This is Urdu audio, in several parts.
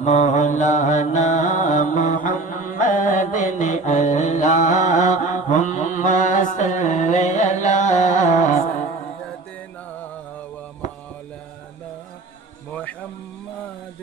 مولانا محمد اللهم صل على سيدنا ومولانا محمد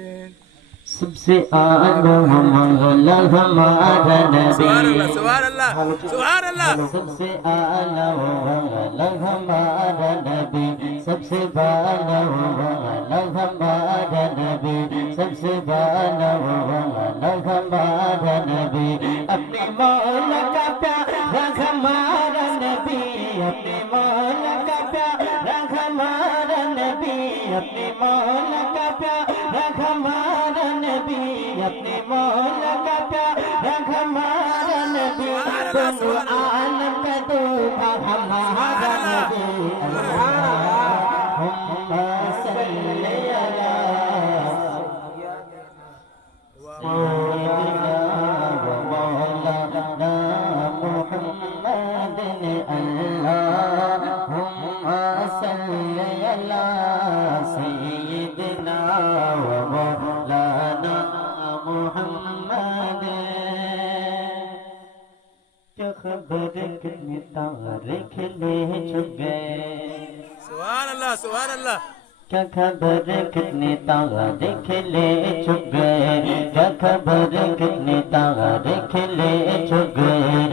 سب سے اعلی مولا ہمارا نبی سبحان اللہ سبحان اللہ سبحان اللہ سب سے اعلی مولا ہمارا نبی سب سے بالا مولا ہمارا نبی سب سے بالا مولا ہمارا نبی اپنے مولا کا پیارا ہمارا نبی اپنے مولا کا پیارا ہمارا نبی اپنے مولا کا پیارا ہمارا نبی اپنے مولا کا پیارا ہمارا نبی دونوں عالم کا دوبا ہمارا نبی اللہم صلی علی سیدنا و مولانا محمد اللہم صلی علی سیدنا و مولانا محمد کیا خبر کتنے تارے کھلے چھپ گئے سبحان اللہ سبحان اللہ کیا خبر کتنے تارے کھلے چھپ گئے کیا خبر کتنے تارے کھلے چھپ گئے